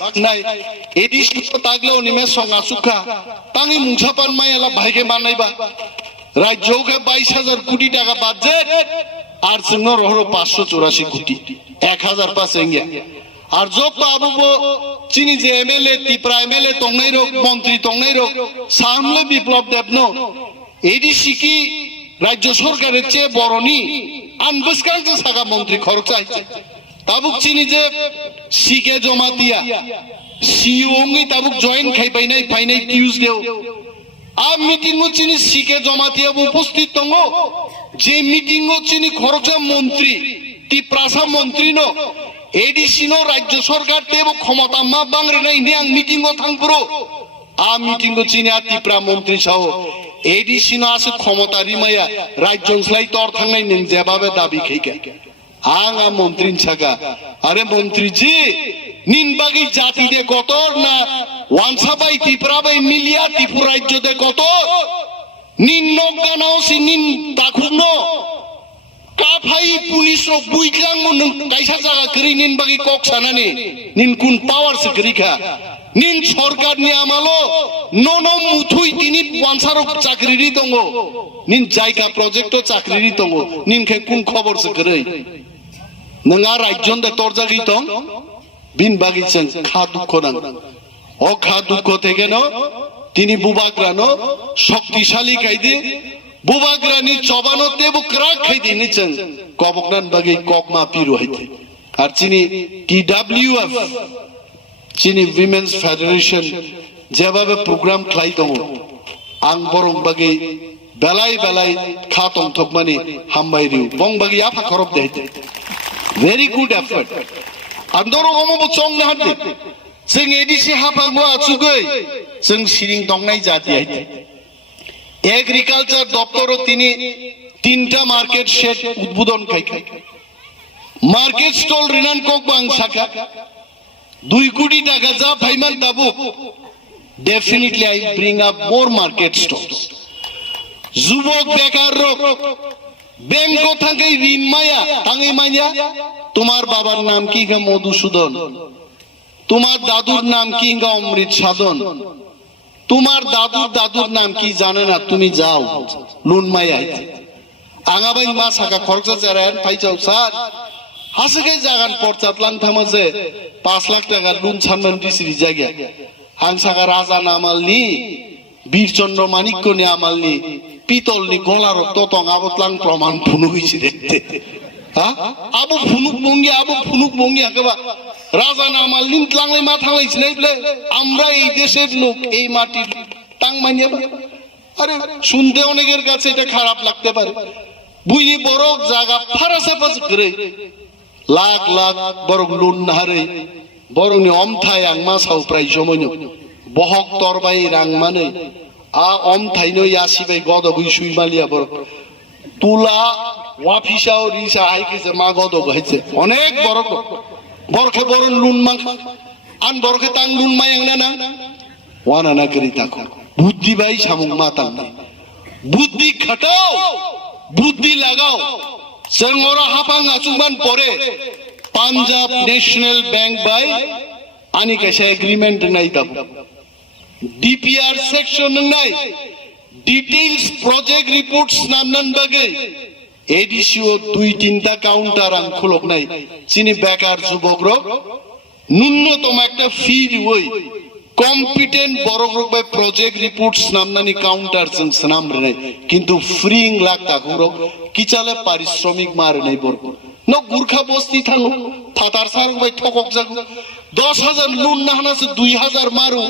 baksanai edition taglo ni me songa sukha tangi mungsapan mayala bhaike banaiba রাজ্যকে 22,000 কোটি টাকা budget আর সঙ্গে রহলো 584 কোটি 1000 পাশে আর যত আবু চিনি যে এমএলএ ত্রিপুরা এমএলএ তংনাই রোগ মন্ত্রী তংনাই রোগ সামলে বিপ্লব দেবন এডিসি কি রাজ্য সরকারের চেয়ে বড়নি আনবস্কার যে সাগা মন্ত্রী খরচ চাইছে তাবুক চিনি যে সিকে জমা দিয়া সিওঙ্গি তাবুক জয়েন খাই পাইনাই ফাইনাই টিউসডেও আর মিটিং চিনি সিকে জমা দিয়া উপস্থিত দङ যে মিটিং চিনি খরচ মন্ত্রী ত্রিপুরা মন্ত্রী ন এডিসি ন রাজ্য সরকার দেব ক্ষমতা মা বাংরে নাই নি আং মিটিং থাংপুরো আ মিটিং চিনি আর ত্রিপুরা মন্ত্রী সহ এডিসি ন আছে ক্ষমতা রিমায়া রাজ্য স্লাই তর থাংনাই নেন যেভাবে দাবি খেইকা আং আ মন্ত্রী ছাগা আরে মন্ত্রী জি নিন বাগি জাতি দে কত না ওয়ানসা বাই ত্রিপুরা বাই মিলিয়া ত্রিপুরা রাজ্য দে কত নিন নগানাও সি নিন তাখুন কাফাই police ro buiklang mo nung kaisa jaga kri nin bagi kok sanani nin kun power se krika nin সরকার ni amalo nono muthui tini wansaro chakri ri dongo nin jaiga project o chakri ri dongo nin khe kun khobor se krei nanga rajjon de tor jagi tong bin bagi chen kha dukho nang o kha dukho theke no tini bubagrano শক্তিশালী কাইদে বুবাগ্রানি চবানতে বুকরাক খাইতে নিচেন কবকনান বাগে ককমা পিরো হইতে আর চিনি টিডব্লিউএফ চিনি women's federation যেভাবে programme খাই দङ আং বরং বাগে বেলাই বেলাই খাতং থকমানি হামবাইরিউ বং বাগে আফা খরব দেইতে ভেরি গুড এফর্ট আন্দরো গমবো চং না হাতে जों एडिसि हाफांगो आचुगै जों सिरिं दंनाय जाति आइते एग्रिकालचार दप्तर তিনি 3টা মার্কেট শেড উদ্বোধন খাইখা মার্কেট স্টল রিনান কক বাং শাখা 2 কোটি টাকা যা ফাইমান দাবু definitely I bring up more market stalls যুবক বেকার রোগ ব্যাংক থাকাই ঋণ মায়া তাঙ্গি মাইয়া তোমার বাবার নাম কি গা মধুসূদন তোমার দাদুর নাম কি গা অমৃত সাধন তোমার দাদুর নাম কি জানে না তুমি যাও লুন মাইয়া আঙাবাই মা সাকা খরচা চারান পাইছাও স্যার হাসিকে জাগান পড়চাতলান থামাছে 5 লাখ টাকা লুন ছানমান দিছিরি জায়গা আং সাকা রাজা নামালনি বীরচন্দ্র মানিক্য নি আমালনি পিতলনি গলার ততং আবতলাং প্রমাণ ফুনু হইছি দেখতে হ্যাঁ আবু ফুনুক মঙ্গি আকেবা রাজা নামাল নিন লাংলাই মাথা লাইছি নাই বলে আমরা এই দেশের লোক এই মাটির টাং মানিয়া আরে শুনতে অনেকের কাছে এটা খারাপ লাগতে পারে বুইনি বড় জায়গা ফারাসে পাস করে লাখ লাখ বড় লুন হারে বড় নি অমথাই আং মাসাও প্রায় সময় বহক তরবাই রাং মানে আ অমথাই নই আসিবাই গদ বুই সুই মালিয়া বড় তুলা ওয়াফিসাও রিসা আইকেছে মা গদ হইছে অনেক বড় বরখে বড় লুন মাখা আন বরখে তাং লুন মায়াং না ওয়ানা না করি তাকো বুদ্ধি ভাই সামুং মাতাং বুদ্ধি খাটাও বুদ্ধি লাগাও সঙ্গরা হাপাং আচুমান পরে পাঞ্জাব ন্যাশনাল ব্যাংক বাই আনি কাছে এগ্রিমেন্ট নাই দাও ডিপিআর সেকশন নাই ডিটেইলস প্রজেক্ট রিপোর্টস নামনান বাগে এডিসিও 2-3টা কাউন্টার আং খুলক নাই চিনি বেকার যুবকর ন্যূনতম একটা ফি ওই কম্পিটেন্ট বড় গ্রুপ বাই প্রজেক্ট রিপোর্টস নামনানি কাউন্টার সং সনাম রে কিন্তু ফ্রিং লাগতা গুরো কি চালে পারিশ্রমিক মার নাই বড় ন গুরখা বস্তি থাঙ্গো থাতার সার বাই ঠকক জাগো 10,000 লুন না হানাছে 2,000 মারু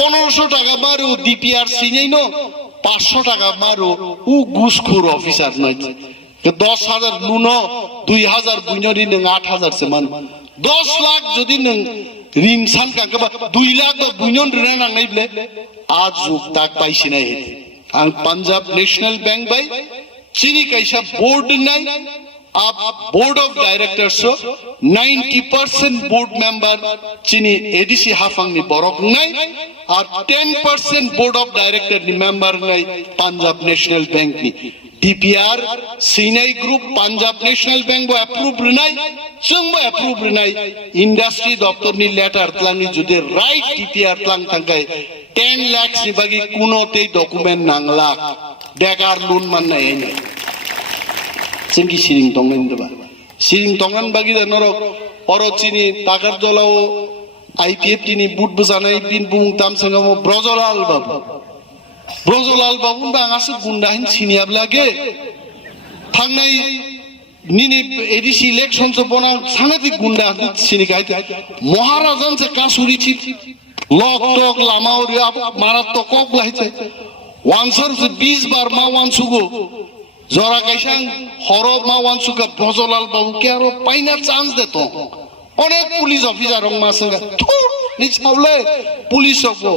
1500 টাকা মারু ডিপিআর সিনেই ন 500 টাকা মারু উ ঘুষখোর অফিসার নাই 10,000 লুন 2,000 বুইনরি নং 8,000 সে মান 10 লাখ যদি নং ঋণ সান কাকবা 2 লাখ বুইনন ঋণ নাংনাই বলে আজ যুগ তাক পাইছি নাই আং পাঞ্জাব ন্যাশনাল ব্যাংক বাই চিনি কাইসা বোর্ড নাই up board of directors 90% board member চিনি এডিসি হাফাং নি বরক নাই আর 10% বোর্ড অফ ডাইরেক্টর নি মেম্বার নাই পাঞ্জাব ন্যাশনাল ব্যাংক নি DPR Sinai Group Punjab National Bank bo approve renai chung bo approve renai industry doctor ni letter tlang ni jude right DPR tlang tangkai 10 lakhs ni bagi kuno te document nanglak bekar loan man na ene cengki siring tongnen deba siring tongnan bagi da norok oro chini takar dolao IPF tini but besanai bin bung tam sangamo brojolal babu ba ngasuk gundahin siniab lage thangnai nini ADC election so bona sangatik gunda sini gaite maharajan se kasuri chi lok tok lamao ri marat to kok lahite wansar se 20 bar ma wansugo jora kaisang horob ma wansuga brojolal babu ke aro paina chance deto অনেক police officer রং মাসঙ্গা নি ছাবলে police হবো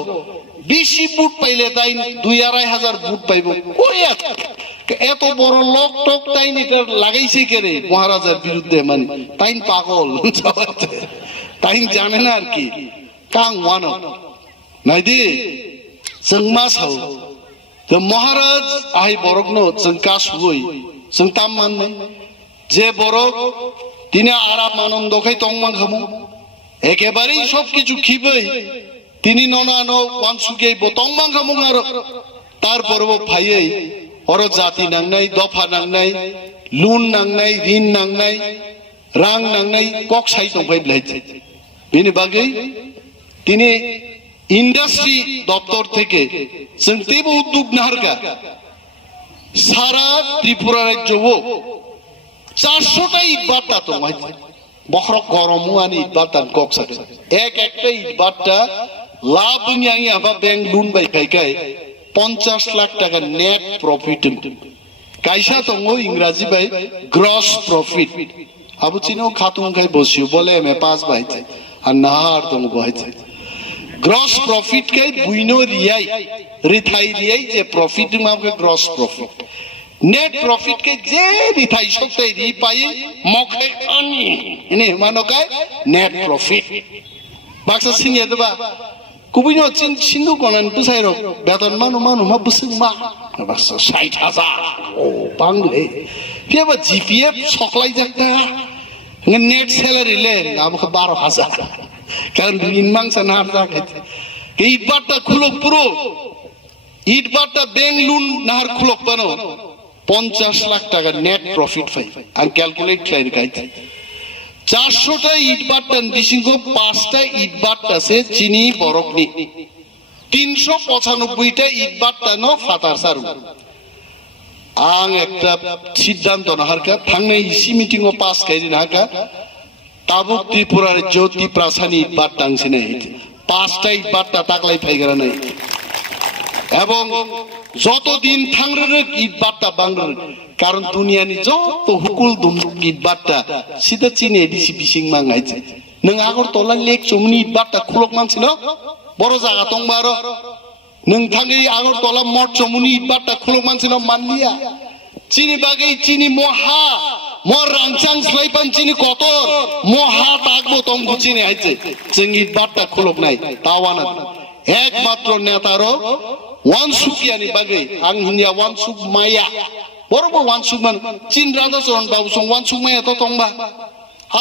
বেশি বুট পাইলে তাই 2-2,500 বুট পাইব কই এত বড় লোক টক তাই এটা লাগাইছে কেরে মহারাজার বিরুদ্ধে মানে তাই পাগল তাই জানে না আর কি কাং ওয়ান নাই দি जों मा साव the মহারাজ আই বরকনো जों কাস হই जों তাম মান যে বরক তিনি আরাম আনন্দ খাই তংমান খামু একেবারেই সবকিছু খিবে তিনি ননানো ওয়ানসুকে তংমান খামু আর তারপরও ভাইই অর জাতি নাংনাই দফা নাংনাই লুন নাংনাই ঋণ নাংনাই রাং নাংনাই কক সাই দংফাই ব্লাইছে বেনি বাগै তিনি ইন্ডাস্ট্রি দপ্তর থেকে जों तेबो उद्योग नारगा सारा त्रिपुरा राज्यও 400টা ইট বাটা তো বখর গরমুয়ানি ইট বাটা কক্সাতে একটা ইট বাটা লাভ দুনিয়াই আবা ব্যাংক লোন বাই খাইকাই 50 লাখ টাকা নেট প্রফিট কাইসা তো ইংরেজি বাই গ্রস প্রফিট আবু চিনো খাতুন খাই বসিও বলে এমে পাস বাইছে আর নাহার তো বাইছে গ্রস প্রফিট কাই বুইনো রিয়াই রিথাই রিয়াই যে প্রফিট মাকে গ্রস প্রফিট नेट प्रॉफिट के जे रिथाई सकते रि पाई मखे अनि ने मानो काय नेट प्रॉफिट बाक्सा सिंगे दबा कुबिनो चिन सिंधु कोनन बुसाइरो बेतन मानु मा बुसिं मा बाक्सा 60,000 ओ बांगले फेबा जीपीएफ सकलाई जाता नेट सैलरी ले अब 12,000 कारण दिन मांगसा नार जाके के इट बाटा खुलक पुरो इट बाटा बैंक लोन नार खुलक बनो 50 লাখ টাকা নেট প্রফিট পাই আর ক্যালকুলেট ক্লাইন গাইতে 400টা ইট বাট্টান দিশিংগো 5টা ইট বাট্টা সে চিনি বরকনি 395টা ইট বাট্টানো ফাতার সারু আং একটা সিদ্ধান্ত নাহারকা থাংনে ইসি মিটিং ও পাস কাইরি নাহাকা তাবুক ত্রিপুরার জ্যোতি প্রাসানি ইট বাট্টাং সিনে 5টা ইট বাট্টা তাকলাই ফাইগরা নাই এবং যতদিন থাংরে ইট বাট্টা বাংলা কারণ দুনিয়ানি যত হুকুল দুম ইট বাট্টা সিধা চিনে দিছি বিসিং মাঙ্গাইছে নং আগরতলা লেক চমনি ইট বাট্টা খুলক মানছিল বড় জায়গা তংবার নং থাঙ্গি আগরতলা মঠ চমনি ইট বাট্টা খুলক মানছিল মানলিয়া চিনি বাগै চিনি মহা মর রাংচাং স্লাইপান চিনি কতর মহা তাকবো তংগু চিনি আইছে जों ইট বাট্টা খুলক নাই তাওয়ানা একমাত্র নেতারও ওয়ানসুকিয়ানি বাগै আং হিনিয়া ওয়ানসুক মায়া বড় ওয়ানসুক মান চিন রাধাচরণ বাবু সং ওয়ানসুক মায়া তো তংবা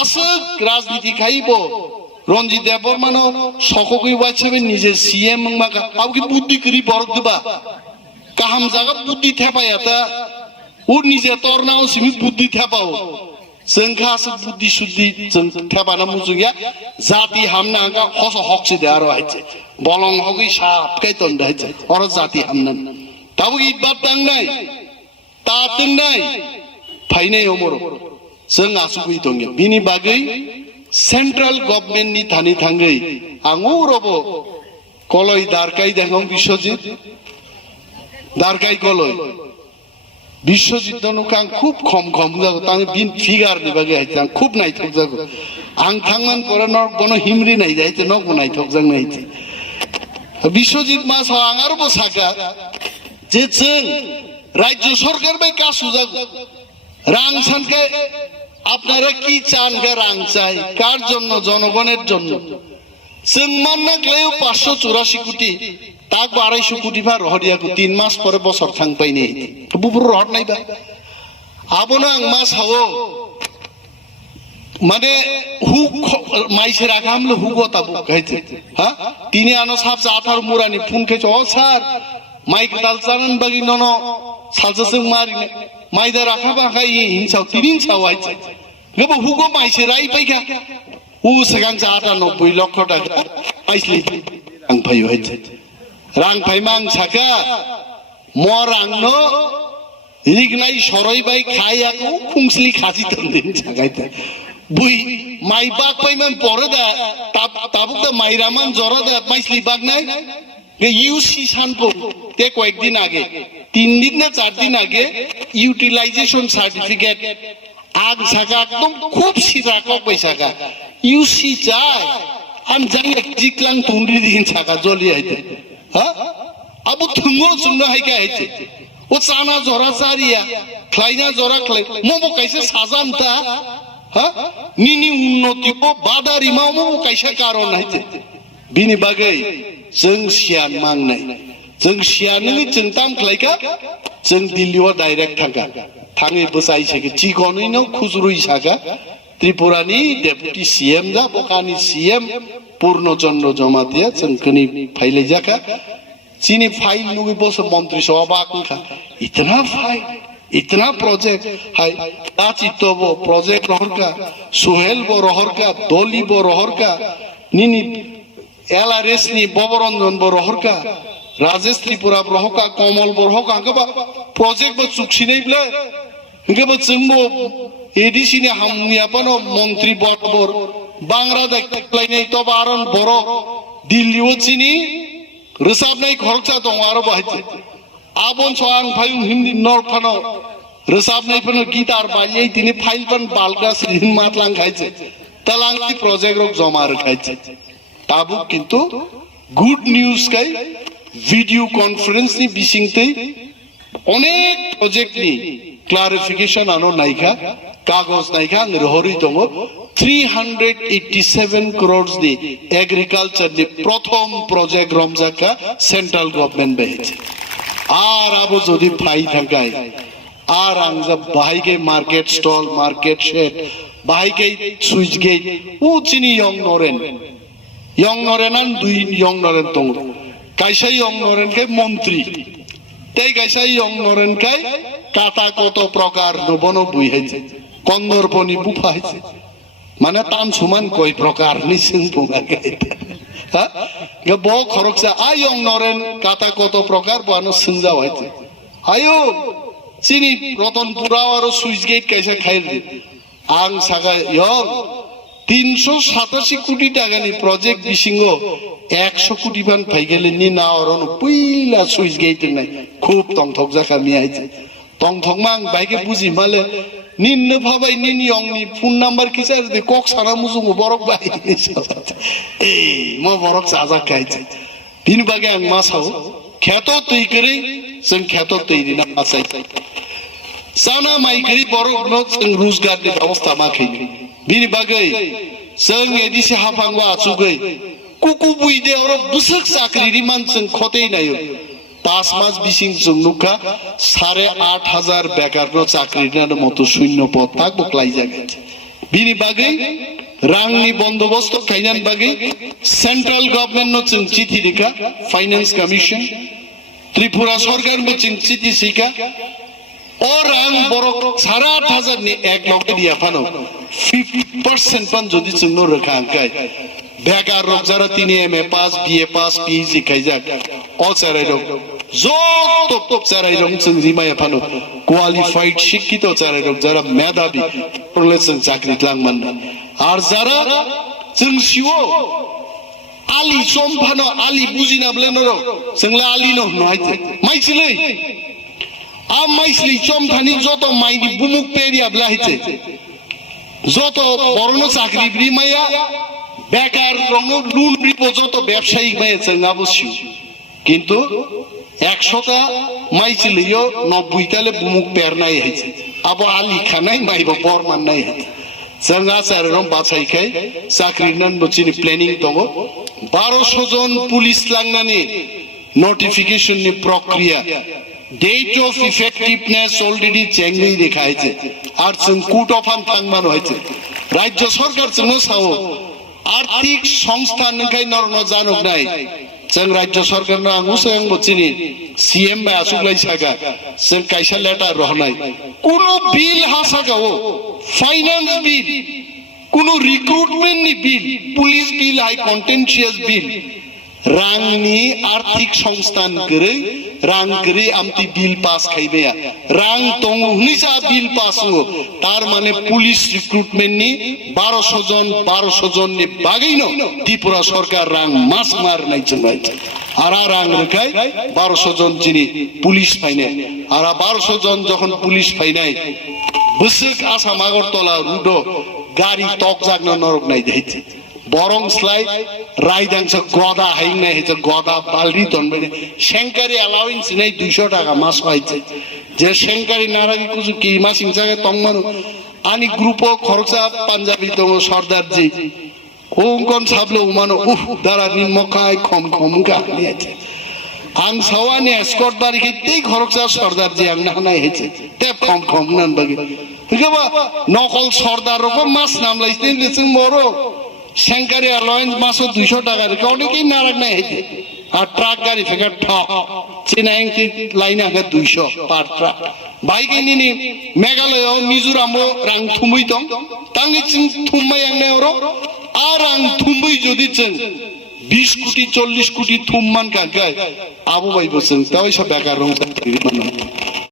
আসক রাজনীতি খাইবো রঞ্জিত দেববর্মান সকই ওয়াইছাবে নিজে সিএম মাগা আউকি বুদ্ধি করি বরক দিবা কাহাম জায়গা বুদ্ধি থেপায়াতা ও নিজে তরনাও সিমি বুদ্ধি থেপাও जोंखास बुद्धि शुद्धि जों थेबाना मुजुया जाति हामना आंगा हस हक्सि दे आरो आइছে বলং হগি সাপকাই তন দাইছে অর জাতি হামনান তাবু ইট বাট দাংনাই তা তিংনাই ফাইনাই ওমর जों आसुगै दङ बिनि बागै सेंट्रल गभर्नमेंट नि थानि थांगै आङो रबो कलय दारकाई देंगं बिश्वजित दारकाई कलय বিশ্বযুদ্ধ নুকাং খুব কম যাগো তাং বিন ফিগার নিবাগে আইছে আং খুব নাই থক যাগো আং থাংমান পরে নর বন হিমরি নাই যাইতে নক নাই থক যাং নাইছে বিশ্বজিৎ মাস আঙার বসাকা যে जों রাজ্য সরকার বাই কাসু যাগো রাং সানকে আপনারা কি চান গে রাং চাই কার জন্য জনগণের জন্য जों मानना गयो 584 কোটি তাক 250 কোটি বা রহরিয়াকু 3 মাস পরে বছর থাংপাইনি বুবুর রহর নাইবা আবনা আং মা সাও মানে হুক মাইসে রাখামলে হুগো তাবু গাইছে হ্যাঁ তিনি আনো সাবসা 18 মুরানি ফোন খেছে ও স্যার মাইক দালচানন বাগি ননো সালসাসং মারি মাইদা রাখা বাখাই হিংসাও তিনিং সাও আইছে গবো হুগো মাইসে রাই পাইকা উ সেগাং 98 লক্ষ টাকা আইসলি আং ফাইও হইছে রাং ফাইমাং সাকা মরাংনো রিগনাই সরই বাই খাইয়াকু খুংসলি খাজি তন্দিন সাগাইতে বুই মাই বাক পাইমান পরে দা তাবুক দা মাইরামান জরা দা মাইসলি বাক নাই ইউসি শানপো তে কয়েকদিন আগে 3 দিন না 4 দিন আগে ইউটিলাইজেশন সার্টিফিকেট আগ সাকা একদম খুব সিরাকক পয়সাকা ইউসি চাই আম জানি জিকলাং তুন্ডি দিন সাকা জলি আইতে হ্যাঁ আবু থুঙ্গো সুন্নো হাইকা আইছে ও চানা জরা চারিয়া খাইনা জরা খাই মমো কাইসে সাজামতা হ্যাঁ নিনি উন্নতি ও বাদারি মামো কাইসা কারণ আইছে बिनि बागै जों सियान मांनाय जों सियाननि जों ताम खलायका जों दिल्लीआव डाइरेक्ट थांगा थाङै बोसाइसेके चिगनैनो खुजरुइ सागा त्रिपुरानि डेपुटी सीएम जा बकानि सीएम पूर्णचंद्र जमातिया जोंखनि फाइलै जाका चिनि फाइल नुगै बस मन्त्री सभा बाकखा इतना प्रोजेक्ट हाय आचितबो प्रोजेक्ट रहरका सोहेल बो रहरका दली बो रहरका निनि एलारेसनि बबरंजन बर हरका राजेश त्रिपुरा ब्रहका कमल बरहका गबा प्रोजेक्ट बो सुखसिनैब्ला गबा जोंबो एडिसिनि हामनियापनो मंत्री बटबर बांग्रा देखलायनाय तो बारन बर दिल्लीआव चिनि रोसाबनाय खरचा दं आरो बाहायते आबन सआं फायु हिन्दी नरफानो रोसाबनायफोरनो गिटार बायै दिनै फाइलपन बालगा सिन मातलां खायছে तलांगि प्रोजेक्ट रक जमा रखायছে ताबु किंतु गुड न्यूज काई वीडियो कॉन्फ्रेंस नि बिसिंगते अनेक प्रोजेक्ट नि क्लारिफिकेशन आनो नाइका कागज नाइका रहरि दङ 387 करोड़ नि एग्रीकल्चर नि प्रथम प्रोजेक्ट रमजाका सेंट्रल गवर्नमेंट बेचे आर आबो जदि फाइ थाकाय आर आंजा बाहायगे मार्केट स्टल मार्केट शेड बाहायगे सुइच गेट उ चिनि यंग नरेन यंग नरेनान दुई यंग नरेन दङ कायसा यंग नरेन के मंत्री तै कायसा यंग नरेन काय काटा कत प्रकार नबनो बुइहायছে कन्दर्पनि बुफायছে माने ताम सुमान कय प्रकार नि सिं बुङाके हा गे ब खरकसा आ यंग नरेन काटा कत प्रकार बानो सिंजावायছে आयो चिनि रतनपुरा आरो सुइच गेट कायसा खाइल आं सागा यंग 387 कोटी टाकानि प्रोजेक्ट बिसिङो 100 कोटी बान फाइगेले नि नावरन पहिला सुइच गेट नाय खूब तंथक जाखा मियाइছে तंथकमां बाइके बुजि माले निन्नो भाबाय निनि यंगनि फोन नाम्बार किसार दे कक साना मुजुङो बरक बाय ए म बरक साजा खाइছে बिनि बागे आं मासाव ख्यातो तैकरै जों ख्यातो तैरिना मासाय साना माइकरि बरक न जों रोजगारनि व्यवस्था माखैनि बिनि बागै जों एदिसे हाफांबा आचुगै कुकु बुइदे और बुसक साख्रिनि मानसों खतै नायो 5 मास बिसिं जों नुका 8500 बेकारनो चाकरिनानो मतो शून्य पद थाक बक्लाई जागोन बिनि बागै रांनि बन्दोबस्त खायनान बागै सेंट्रल गवर्नमेंट नो जों चिठी दिखा फाइनेंस कमिशन त्रिपुरा सरकार नो जों चिठी सिका और रां बरक 8500 नि एक लग दिया फानो 50% पन जदि जोंनो रखा अंकाय बेकार रक जरा 3 एमए पास बीए पास पीजी खायजाक अ चाराय रक जो टप चाराय रक जों रिमाया फानो क्वालिफाइड शिक्षित चाराय रक जरा मेधावी प्रले जों चाकरि लांमान आर जरा जों सिवो आली सम फानो आली बुजिनाब्ले न रक जोंला आली न नहायते माइसिलै आ माइसली चम थानि जत माइनि बुमुक पेरिया ब्लाहिते जत बरनो चाकरि ब्रिमाया बेकार रंग लुन रिपो जत व्यवसायिक माया जोंआबो सिउ किन्तु 100टा माइसिलियो 90 ताले बुमुक पेरनाय हैছে आबो आली खानाय माइबो बरमान नाय जोंआ सारन बाचाइखाय चाकरि नान बचिनि प्लेनिं दङ 1200 जन पुलिस लांनानै নোটিফিকেশন ni প্রক্রিয়া ডেট অফ ইফেক্টিভনেস অলরেডি চেঙ্গই দেখাইছে আর जों কুট অফান থাংমান হইছে রাজ্য সরকার जों সাও আর্থিক সংস্থা নখাই নরন জানুক নাই जों রাজ্য সরকার না আঙ্গুসে আং বচিনি সিএম বা আসুলাই সাগা जों কাইসা লেটার রহনাই কোন বিল হাসাগাও ফাইনান্স বিল কোন রিক্রুটমেন্ট নি বিল পুলিশ বিল হাই কন্টেনশিয়াস বিল রাংনি আর্থিক সংস্থান করে রাং করে আমতি বিল পাস খাইবে রাং তং হুনিসা বিল পাস তার মানে পুলিশ রিক্রুটমেন্ট নি 1200 জন নি বাগাইনো ত্রিপুরা সরকার রাং মাস মার নাই চমাই আর রাং রেখাই 1200 জন যিনি পুলিশ ফাইনে আর 1200 জন যখন পুলিশ ফাইনাই বসক আসাম আগরতলা রুডো গাড়ি তক জাগনা নরক নাই দেইছে বরং স্লাই রাইদাংশ গদা হাইং নাই হেছে গদা বালরি তনবে সেঙ্কারি অ্যালাউন্স নাই 200 টাকা মাস হইছে যে সেঙ্কারি নারাগি কুজু কি মাস ইনসাগে তংমানু আনি গ্রুপ খরচা পাঞ্জাবি তো সর্দারজি কোন সাবলে উমানো দারা নিমখাই খম খম কা নিয়েছে আং সাওয়ানি এসকর্ট বাড়ি খেতেই খরচা সর্দারজি আং না নাই হেছে তে খম খম নান বাগে ঠিকবা নকল সর্দার রকম মাস নাম লাইতে লিসিং মরো সেঙ্কারি অ্যালাউন্স মাসে 200 টাকা রেখে অনেকেই নারাগ নাই হেতে আর ট্রাক গাড়ি থেকে ঠক চেনাইং কি লাইন আগে 200 পার ট্রাক বাইকে নিনি মেঘালয় মিজোরাম রাং থুমুই দং তাঙ্গি চিং থুমমাই আং নাই ওরো আর রাং থুমুই যদি চেন 20 কোটি 40 কোটি থুমমান কাগায় আবু ভাই বসেন তাই সব বেকার রং